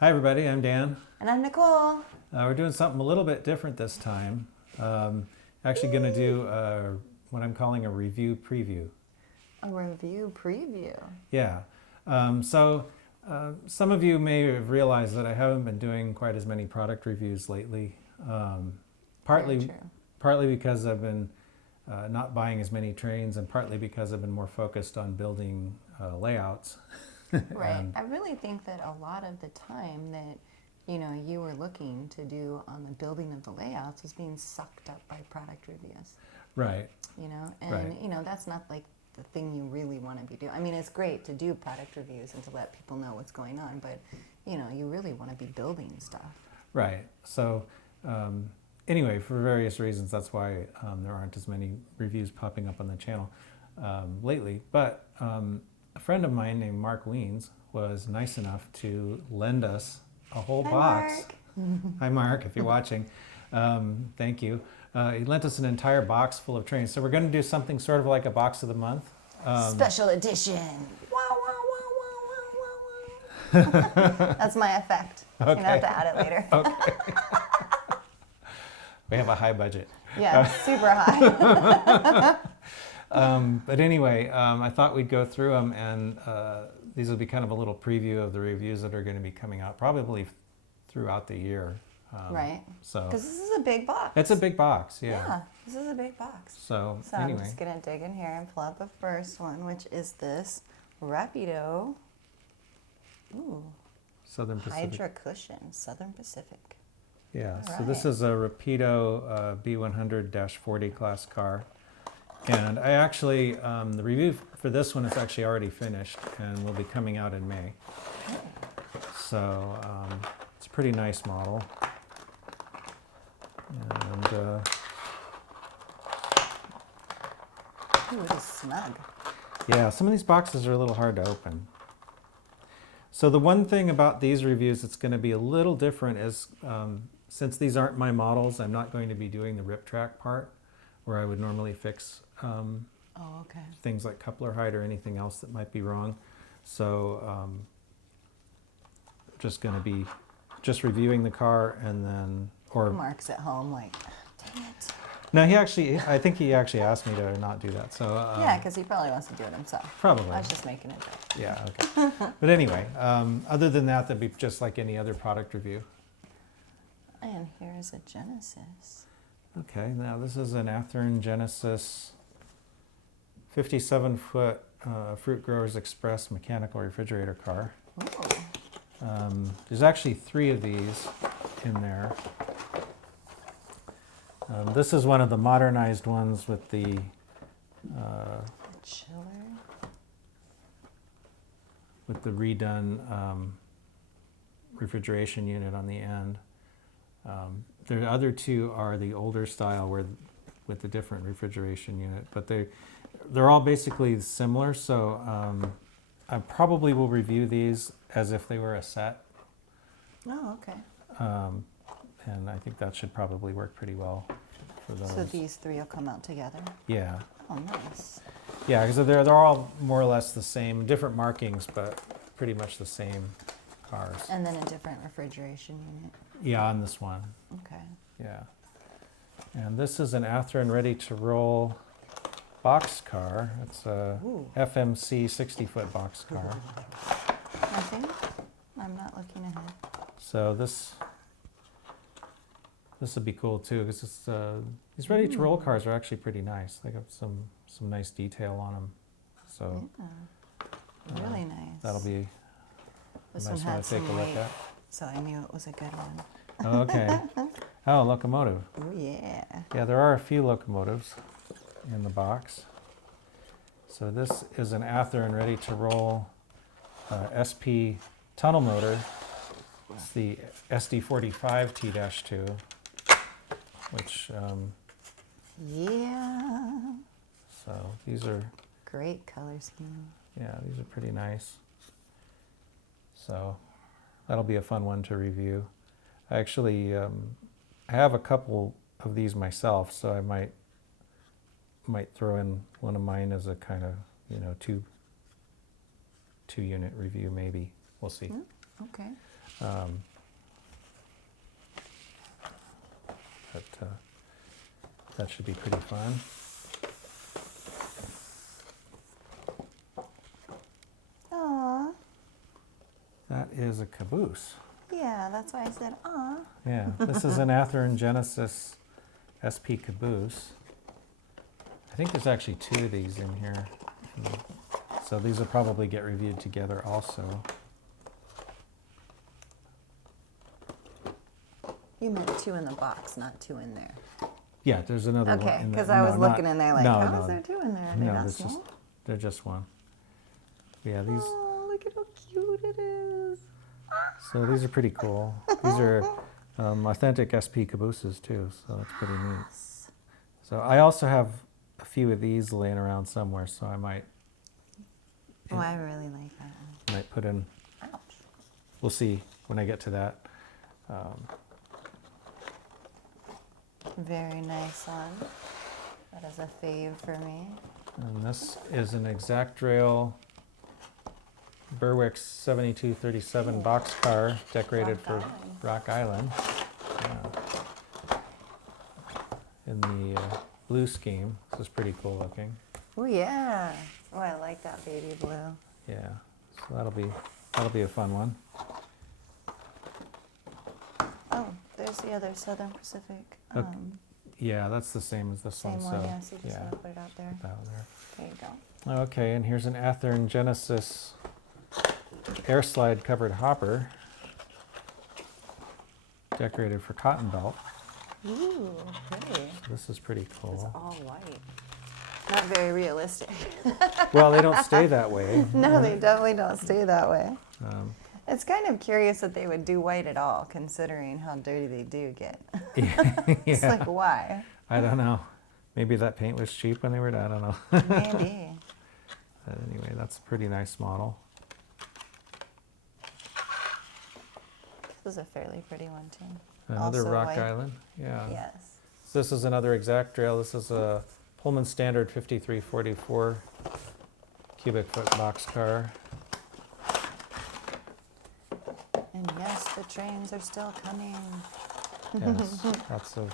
Hi everybody, I'm Dan. And I'm Nicole. We're doing something a little bit different this time. Actually going to do what I'm calling a review preview. A review preview? Yeah. Some of you may have realized that I haven't been doing quite as many product reviews lately. Partly because I've been not buying as many trains, and partly because I've been more focused on building layouts. Right. I really think that a lot of the time that you were looking to do on the building of the layouts was being sucked up by product reviews. Right. And that's not like the thing you really want to be doing. I mean, it's great to do product reviews and to let people know what's going on, but you really want to be building stuff. Right. So anyway, for various reasons, that's why there aren't as many reviews popping up on the channel lately. But a friend of mine named Mark Wiens was nice enough to lend us a whole box. Mark. Hi Mark, if you're watching. Thank you. He lent us an entire box full of trains. So we're going to do something sort of like a box of the month. Special edition. Wow, wow, wow, wow, wow, wow. That's my effect. Okay. You're going to have to add it later. Okay. We have a high budget. Yeah, super high. But anyway, I thought we'd go through them, and these will be kind of a little preview of the reviews that are going to be coming out probably throughout the year. Right. So because this is a big box. It's a big box, yeah. Yeah, this is a big box. So I'm anyway. just going to dig in here and pull out the first one, which is this Rapido Southern Pacific. Hydra Cushion, Southern Pacific. Yeah, All so this is a Rapido B100-40 class car. And I actually, the review for this one is actually already finished and will be coming out in May. So it's a pretty nice model. And ooh, it is snug. yeah, some of these boxes are a little hard to open. So the one thing about these reviews that's going to be a little different is, since these aren't my models, I'm not going to be doing the rip track part where I would normally fix things like coupler height or anything else that might be wrong. So just going to be reviewing the car, and then Mark's at home like, dang it. No, I think he actually asked me to not do that. So yeah, because he probably wants to do it himself. Probably. I was just making a joke. Yeah, okay. But anyway, other than that, that'd be just like any other product review. And here's a Genesis. Okay, now this is an Athearn Genesis 57-foot Fruit Growers Express mechanical refrigerator car. There's actually 3 of these in there. This is one of the modernized ones with the chiller, with the redone refrigeration unit on the end. The other 2 are the older style with the different refrigeration unit, but they're all basically similar. So I probably will review these as if they were a set. Oh, okay. And I think that should probably work pretty well for those. So these 3 will come out together? Yeah. Oh, nice. Yeah, because they're all more or less the same, different markings, but pretty much the same cars. And then a different refrigeration unit? Yeah, on this one. Okay. Yeah. And this is an Athearn ready-to-roll boxcar. It's a FMC 60-foot boxcar. Nothing? I'm not looking ahead. So this would be cool too, because these ready-to-roll cars are actually pretty nice. They got some nice detail on them. So really nice. That'll be This a nice one one had to take a some look weight, at. so I knew it was a good one. Oh, okay. Oh, locomotive. Oh yeah. Yeah, there are a few locomotives in the box. So this is an Athearn ready-to-roll SP tunnel motor. It's the SD45 T-2, which yeah. so these are Great color scheme. Yeah, these are pretty nice. So that'll be a fun one to review. I actually have a couple of these myself, so I might throw in one of mine as a kind of, you know, two unit review maybe. We'll see. Okay. But that should be pretty fun. Aw. That is a Caboose. Yeah, that's why I said aw. Yeah, this is an Athearn Genesis SP Caboose. I think there's actually 2 of these in here. So these will probably get reviewed together also. You meant 2 in the box, not 2 in there. Yeah, there's another one. Okay, in because there. I No, was not- looking in there like, no, how no, is there 2 in there? No, They're not there's small? they're just one. Yeah, these. Oh, look at how cute it is. So these are pretty cool. These are authentic SP cabooses too, so that's pretty neat. So I also have a few of these laying around somewhere, so I might Oh, I really like that one. put in. Ouch. We'll see when I get to that. Very nice one. That is a fave for me. And this is an ExactRail Berwick 7237 boxcar decorated Rock for Island. Rock Island. In the blue scheme. This is pretty cool looking. Oh yeah. Oh, I like that baby blue. Yeah, so that'll be a fun one. Oh, there's the other Southern Pacific. Okay. Yeah, that's the same as this Same one. one, So yeah, so you just yeah, want to put it out there. put that one there. There you go. Okay, and here's an Athearn Genesis Airslide covered hopper decorated for cotton belt. Ooh, pretty. This is pretty It's cool. all white. Not very realistic. Well, they don't stay that way. No, they definitely don't stay that way. Um, It's kind of curious that they would do white at all, considering how dirty they do get. It's yeah, like, why? I don't know. Maybe that paint was cheap when they were done. I don't know. Maybe. But anyway, that's a pretty nice model. This is a fairly pretty one, too. Another Also Rock white. Island. Yeah. Yes. So this is another ExactRail. This is a Pullman Standard 5344 cubic foot boxcar. And yes, the trains are still coming. Yes, lots of.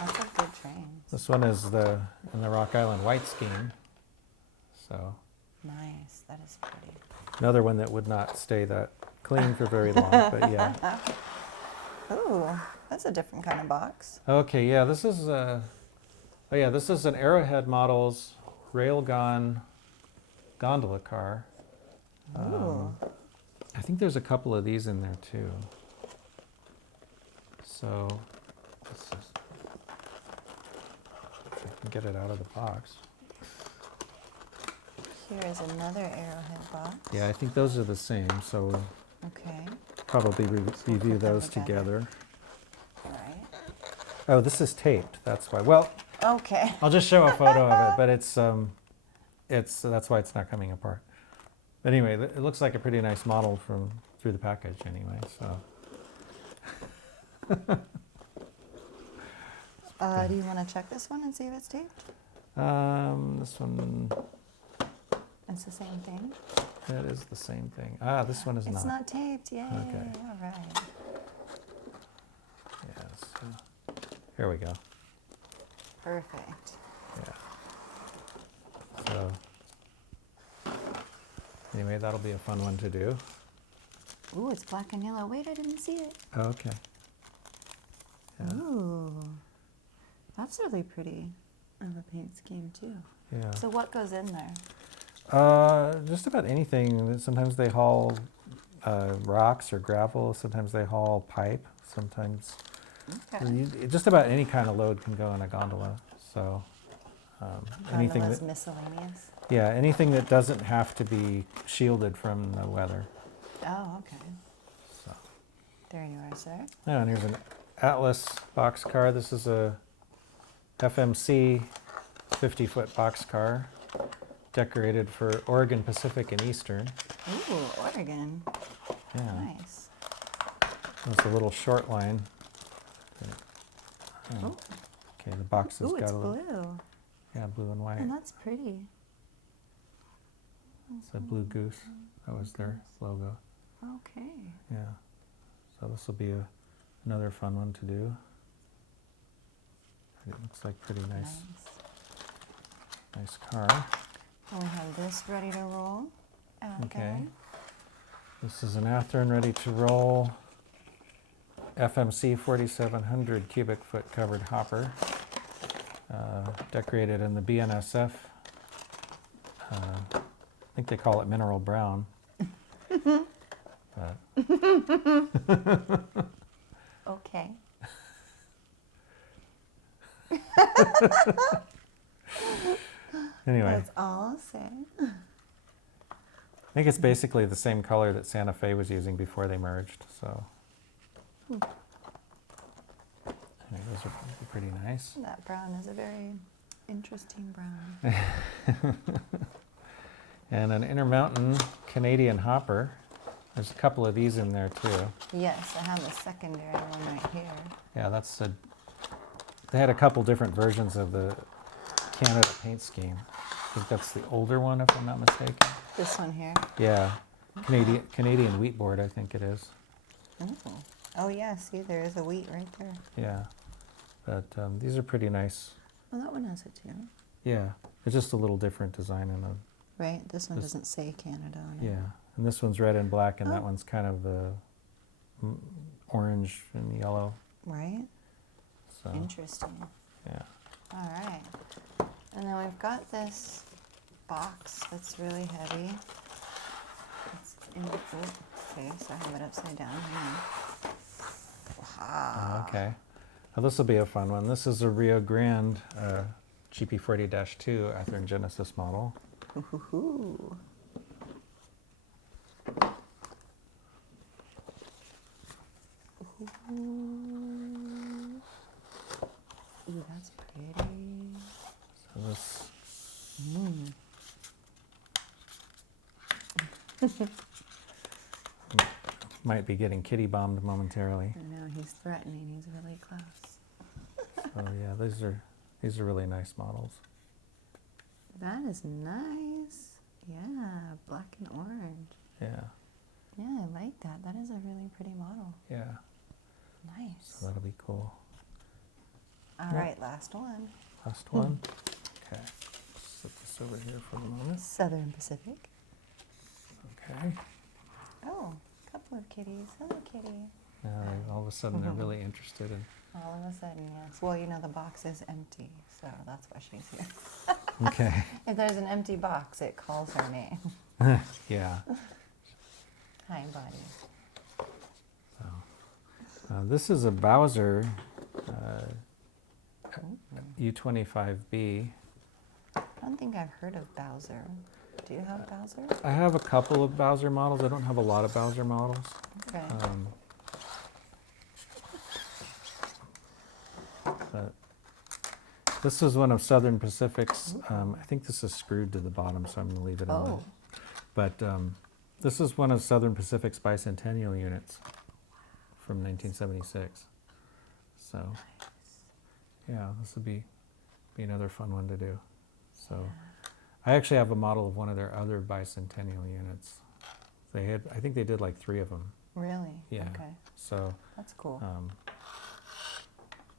Lots of good trains. This one is in the Rock Island white scheme. So Nice. That is pretty. another one that would not stay that clean for very long, but yeah. Ooh, that's a different kind of box. Okay, yeah, this is this is an Arrowhead Models Railgon Gondola car. Ooh. I think there's a couple of these in there too. So let's just, if I can get it out of the box. Here is another Arrowhead box. Yeah, I think those are the same, so we'll Okay. probably review put them those together. together. All right. Oh, this is taped, that's why. Well, Okay. I'll just show a photo of it, but it's that's why it's not coming apart. But anyway, it looks like a pretty nice model through the package anyway, so. Do you want to check this one and see if it's taped? This one, It's the same thing. that is the same thing. Ah, this one is It's not. not taped. Yay. Okay. All right. Yeah, so, here we go. Perfect. Yeah. So, anyway, that'll be a fun one to do. Ooh, it's black and yellow. Wait, I didn't see it. Oh, okay. Yeah. Ooh, that's really pretty of a paint scheme too. Yeah. So what goes in there? Just about anything. Sometimes they haul rocks or gravel. Sometimes they haul pipe. Sometimes Okay. just about any kind of load can go in a gondola. So anything Gondola's that, miscellaneous. yeah, anything that doesn't have to be shielded from the weather. Oh, okay. So, There you are, sir. oh, and here's an Atlas boxcar. This is a FMC 50-foot boxcar decorated for Oregon, Pacific, and Eastern. Ooh, Oregon. Yeah. Nice. It's a little short line. Oh. Okay, the box has Ooh, got it's a little, blue. yeah, blue and white. And that's pretty. It's a blue goose. That was their logo. Okay. Yeah. this will be another fun one to do. It looks like pretty nice car. And we have this ready to roll. Okay. This is an Athearn ready to roll FMC 4700 cubic foot covered hopper, decorated in the BNSF. I think they call it mineral brown. But okay. Anyway, That's all I'll say. I think it's basically the same color that Santa Fe was using before they merged. So anyway, those are pretty nice. That brown is a very interesting brown. And an Intermountain Canadian hopper. There's a couple of these in there too. Yes, I have a secondary one right here. Yeah, they had a couple different versions of the Canada paint scheme. I think that's the older one, if I'm not mistaken. This one here. Yeah, Canadian wheat board, I think it is. Oh yeah, see, there is a wheat right there. Yeah, but these are pretty nice. Oh, that one has it too. Yeah, it's just a little different design in them. Right, this one doesn't say Canada on it. Yeah, and this one's red and black, and that one's kind of orange and yellow. Right. So Interesting. yeah. All right. And then we've got this box that's really heavy. It's in the okay, so I have it upside down. Wow. Okay. Well, this will be a fun one. This is a Rio Grande GP40-2 Athearn Genesis model. Ooh. Ooh, that's pretty. So this might be getting kitty bombed momentarily. I know, he's threatening. He's really close. So yeah, these are really nice models. That is nice. Yeah, black and orange. Yeah. Yeah, I like that. That is a really pretty model. Yeah. Nice. So that'll be cool. All right, last one. Last one. Okay. Set this over here for the moment. Southern Pacific. Okay. Oh, a couple of kitties. Hello, kitty. Now all of a sudden they're really interested in. All of a sudden, yes. Well, you know, the box is empty, so that's why she's here. Okay. If there's an empty box, it calls her name. Yeah. Hi, buddy. This is a Bowser U25B. I don't think I've heard of Bowser. Do you have Bowser? I have a couple of Bowser models. I don't have a lot of Bowser models. Okay. But this is one of Southern Pacific's. I think this is screwed to the bottom, so I'm going to leave it on. Oh. But this is one of Southern Pacific's bicentennial units from 1976. So, yeah, this would be another fun one to do. So, I actually have a model of one of their other bicentennial units. They had, I think they did like 3 of them. Really? Yeah. Okay. So, That's cool.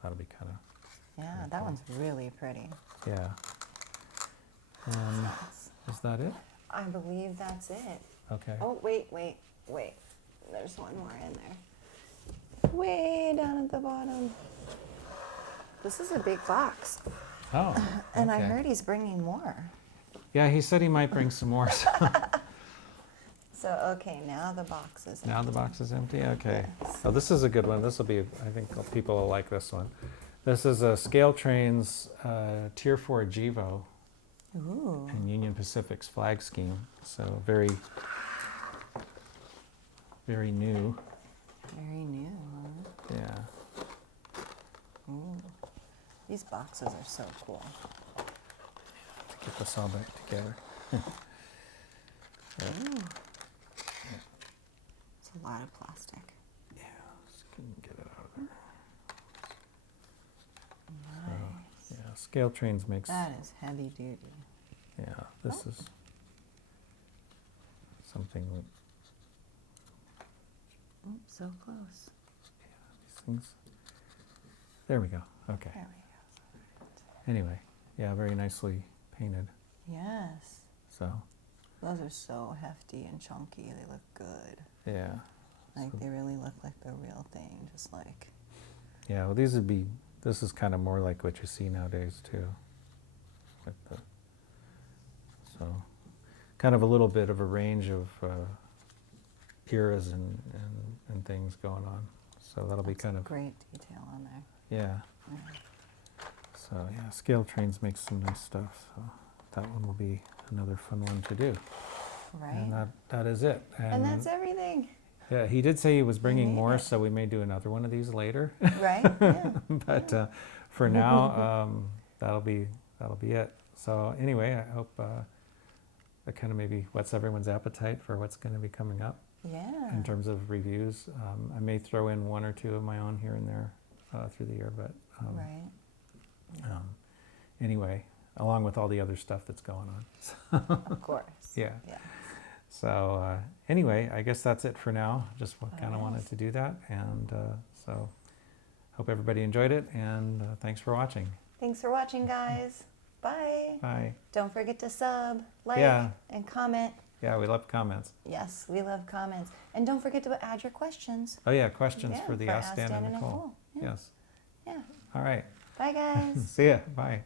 that'll be kind of. Yeah, that one's really pretty. Yeah. Is that it? I believe that's it. Okay. Oh, wait. There's one more in there. Way down at the bottom. This is a big box. Oh. And I okay. heard he's bringing more. Yeah, he said he might bring some more. So, okay, now the box is Now the box is empty? Okay. Yes. Oh, this is a good one. This will be, I think people will like this one. This is a Scale Trains Tier 4 GEVO Ooh. in Union Pacific's flag scheme. So very, very new. Very new. Yeah. Ooh. These boxes are so cool. To get this all back together. Ooh. It's a lot of plastic. Yeah, just couldn't get it out of there. Nice. Yeah, Scale Trains makes. That is heavy duty. Yeah, this is something that. Oh, so close. things. There we go. Okay. There we Anyway, yeah, very nicely painted. go. Yes. So, Those are so hefty and chunky. They look good. yeah. Like So- they really look like the real thing. Just like. Yeah, well, this is kind of more like what you see nowadays too. With the, so, kind of a little bit of a range of eras and things going on. So that'll be That's kind of, great detail on there. yeah. Yeah. So yeah, Scale Trains makes some nice stuff. So that one will be another fun one to do. Right. And that is it. And that's everything. Yeah, he did say he was bringing made more, it. so we may do another one of these later. Right? Yeah. But for now, that'll be it. So anyway, I hope that kind of maybe whets everyone's appetite for what's going to be coming up Yeah. in terms of reviews. I may throw in one or two of my own here and there through the year, but Right. anyway, along with all the other stuff that's going on. Of course. Yeah. Yeah. So anyway, I guess that's it for now. Just kind of Alright. wanted to do that, and so hope everybody enjoyed it, and thanks for watching. Thanks for watching, guys. Bye. Bye. Don't forget to sub, like, Yeah. and comment. Yeah, we love comments. Yes, we love comments. And don't forget to add your questions. Oh yeah, questions Yeah, for the Ask Dan and Nicole. Yeah. Yes. Yeah. All right. Bye, guys. See ya. Bye.